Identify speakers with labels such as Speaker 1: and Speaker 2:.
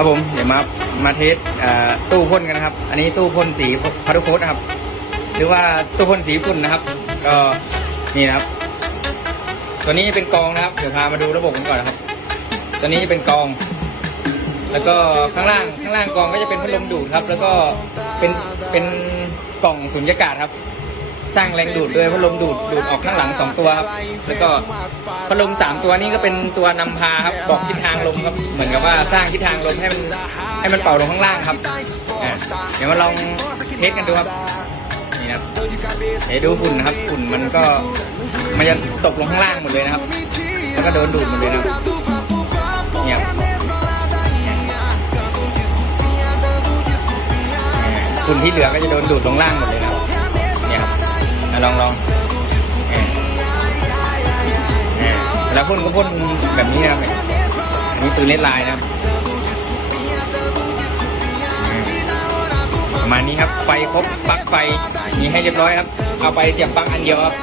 Speaker 1: ครับผมเดี๋ยวมามาเทสอ่อตู้พ่นกันนะครับ อันนี้ตู้พ่นสีพารุโคสนะครับ หรือว่าตู้พ่นสีฝุ่นนะครับ ก็นี่นะครับ ตัวนี้เป็นกองนะครับเดี๋ยวพามาดูระบบกันก่อนนะครับ ตัวนี้เป็นกอง แล้วก็ข้างล่างข้างล่างกองก็จะเป็นพัดลมดูดครับ แล้วก็เป็นเป็นกล่องสุญญากาศครับ สร้างแรงดูดด้วยพัดลมดูดดูดออกข้างหลังสองตัวครับแล้วก็พัดลมสามตัวนี้ก็เป็นตัวนำพาครับบอกทิศทางลมครับเหมือนกับว่าสร้างทิศทางลมให้มันให้มันเป่าลงข้างล่างครับเดี๋ยวมาลองเทสกันดูครับนี่ครับเดี๋ยวดูฝุ่นนะครับฝุ่นมันก็มันจะตกลงข้างล่างหมดเลยนะครับ แล้วก็โดนดูดหมดเลยนะครับเนี่ยฝุ่นที่เหลือก็จะโดนดูดลงล่างหมดเลย ลองลองอ่าอ่าแล้วพ่นก็พ่นแบบนี้นะครับนี่ยอันนี้ปืนเล็ดลายนะครับอ่าประมาณนี้ครับไฟครบปลั๊กไฟมีให้เรียบร้อยครับ เอาไปเสียบปลั๊กอันเดียวครับ